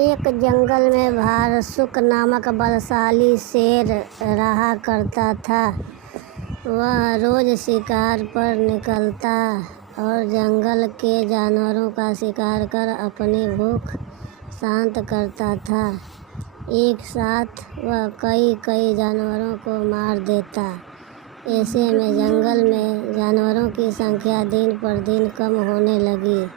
एक जंगल में भारसुक नामक बलशाली शेर रहा करता था। वह रोज शिकार पर निकलता और जंगल के जानवरों का शिकार कर अपनी भूख शांत करता था। एक साथ वह कई जानवरों को मार देता। ऐसे में जंगल में जानवरों की संख्या दिन पर दिन कम होने लगी।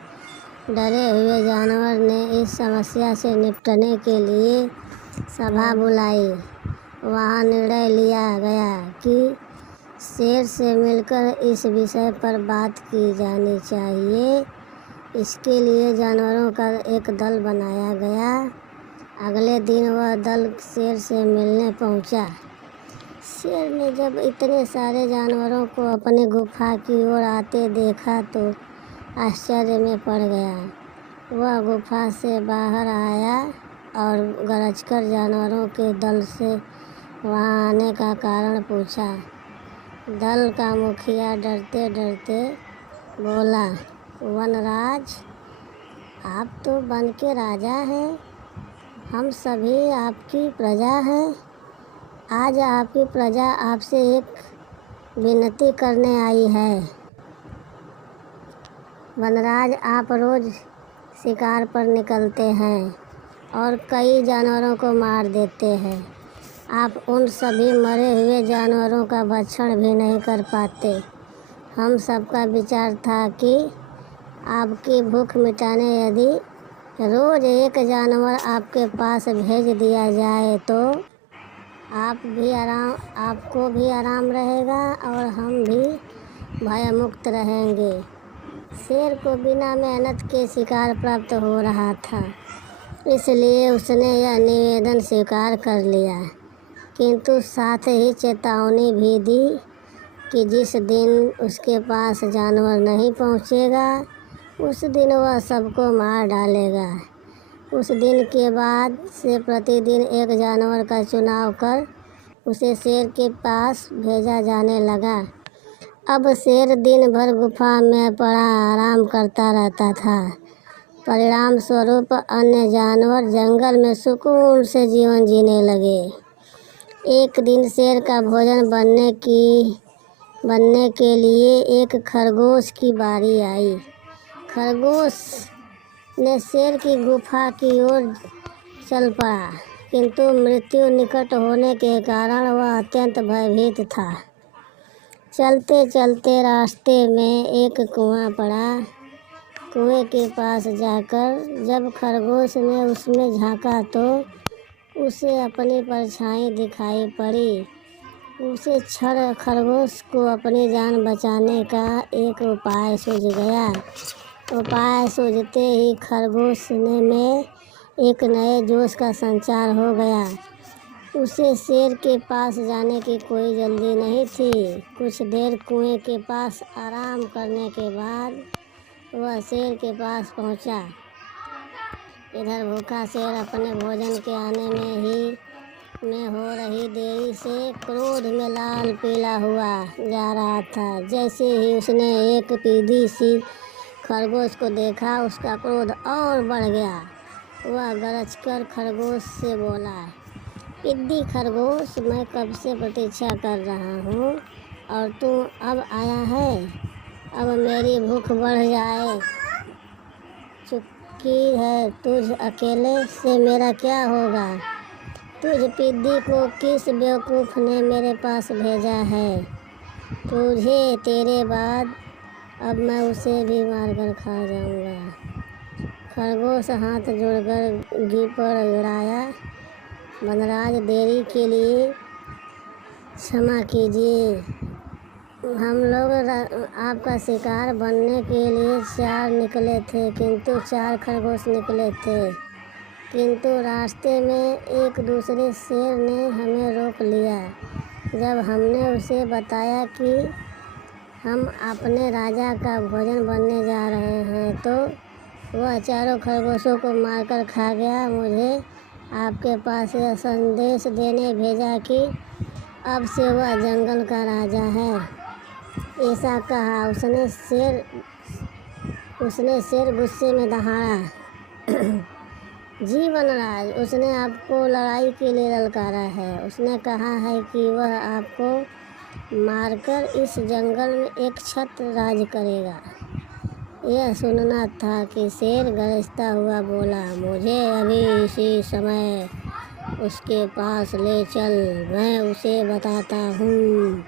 डरे हुए जानवर ने इस समस्या से निपटने के लिए सभा बुलाई। वहाँ निर्णय लिया गया कि शेर से मिलकर इस विषय पर बात की जानी चाहिए। इसके लिए जानवरों का एक दल बनाया गया। अगले दिन वह दल शेर से मिलने पहुँचा। शेर ने जब इतने सारे जानवरों को अपनी गुफा की ओर आते देखा तो आश्चर्य में पड़ गया। वह गुफा से बाहर आया और गरजकर जानवरों के दल से वहाँ आने का कारण पूछा। दल का मुखिया डरते डरते बोला, वनराज, आप तो वन के राजा हैं, हम सभी आपकी प्रजा हैं। आज आपकी प्रजा आपसे एक विनती करने आई है। वनराज, आप रोज शिकार पर निकलते हैं और कई जानवरों को मार देते हैं। आप उन सभी मरे हुए जानवरों का भक्षण भी नहीं कर पाते। हम सबका विचार था कि आपकी भूख मिटाने यदि रोज एक जानवर आपके पास भेज दिया जाए तो आपको भी आराम रहेगा और हम भी भयमुक्त रहेंगे। शेर को बिना मेहनत के शिकार प्राप्त हो रहा था, इसलिए उसने यह निवेदन स्वीकार कर लिया, किंतु साथ ही चेतावनी भी दी कि जिस दिन उसके पास जानवर नहीं पहुंचेगा, उस दिन वह सबको मार डालेगा। उस दिन के बाद से प्रतिदिन एक जानवर का चुनाव कर उसे शेर के पास भेजा जाने लगा। अब शेर दिन भर गुफा में पड़ा आराम करता रहता था। परिणाम स्वरूप अन्य जानवर जंगल में सुकून से जीवन जीने लगे। एक दिन शेर का भोजन बनने के लिए एक खरगोश की बारी आई। खरगोश ने शेर की गुफा की ओर चल पड़ा, किंतु मृत्यु निकट होने के कारण वह अत्यंत भयभीत था। चलते चलते रास्ते में एक कुआं पड़ा। कुएं के पास जाकर जब खरगोश ने उसमें झांका तो उसे अपनी परछाई दिखाई पड़ी। उसे क्षण खरगोश को अपनी जान बचाने का एक उपाय सूझ गया। उपाय सूझते ही खरगोश में एक नए जोश का संचार हो गया। उसे शेर के पास जाने की कोई जल्दी नहीं थी। कुछ देर कुएं के पास आराम करने के बाद वह शेर के पास पहुंचा। इधर भूखा शेर अपने भोजन के आने में हो रही देरी से क्रोध में लाल पीला हुआ जा रहा था। जैसे ही उसने एक पीली सी खरगोश को देखा, उसका क्रोध और बढ़ गया। वह गरजकर खरगोश से बोला, पिद्दी खरगोश, मैं कब से प्रतीक्षा कर रहा हूँ और तू अब आया है। अब मेरी भूख बढ़ जाए चुकी है। तुझ अकेले से मेरा क्या होगा। तुझ पिद्दी को किस बेवकूफ़ ने मेरे पास भेजा है। तुझे तेरे बाद अब मैं उसे भी मारकर खा जाऊँगा। खरगोश हाथ जोड़कर घी पर अड़ाया, वनराज, देरी के लिए क्षमा कीजिए। हम लोग आपका शिकार बनने के लिए 4 निकले थे, किंतु 4 खरगोश निकले थे, किंतु रास्ते में एक दूसरे शेर ने हमें रोक लिया। जब हमने उसे बताया कि हम अपने राजा का भोजन बनने जा रहे हैं तो वह 4 खरगोशों को मारकर खा गया। मुझे आपके पास यह संदेश देने भेजा कि अब से वह जंगल का राजा है। ऐसा कहा उसने शेर गुस्से में दहाड़ा। जीवन राज, उसने आपको लड़ाई के लिए ललकारा है। उसने कहा है कि वह आपको मारकर इस जंगल में एक छत्र राज करेगा। यह सुनना था कि शेर गरजता हुआ बोला, मुझे अभी इसी समय उसके पास ले चल। मैं उसे बताता हूँ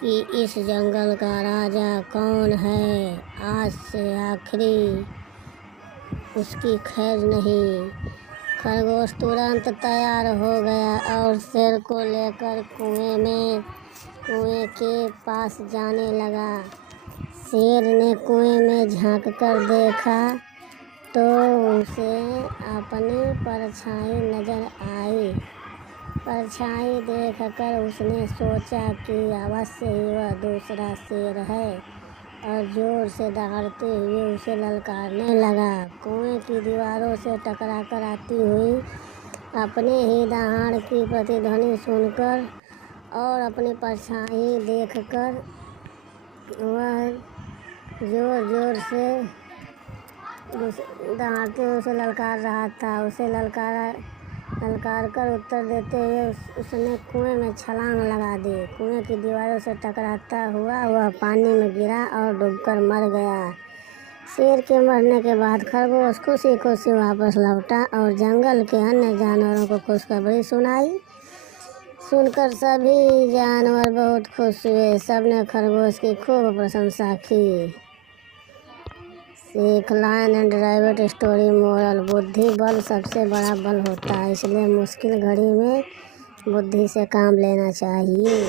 कि इस जंगल का राजा कौन है। आज से आखिरी उसकी खैर नहीं। खरगोश तुरंत तैयार हो गया और शेर को लेकर कुएं के पास जाने लगा। शेर ने कुएं में झांक कर देखा तो उसे अपनी परछाई नजर आई। परछाई देखकर उसने सोचा कि अवश्य ही वह दूसरा शेर है और जोर से दहाड़ते हुए उसे ललकारने लगा। कुएं की दीवारों से टकरा कर आती हुई अपने ही दहाड़ की प्रतिध्वनि सुनकर और अपनी परछाई देखकर वह जोर जोर से दहाड़ते हुए उसे ललकार रहा था। उसे ललकार कर उत्तर देते हुए उसने कुएं में छलांग लगा दी। कुएं की दीवारों से टकराता हुआ वह पानी में गिरा और डूबकर मर गया। शेर के मरने के बाद खरगोश खुशी खुशी वापस लौटा और जंगल के अन्य जानवरों को खुशखबरी सुनाई। सुनकर सभी जानवर बहुत खुश हुए। सबने खरगोश की खूब प्रशंसा की। सीख लाइन एंड ड्राइवेट स्टोरी मोरल, बुद्धि बल सबसे बड़ा बल होता है, इसलिए मुश्किल घड़ी में बुद्धि से काम लेना चाहिए।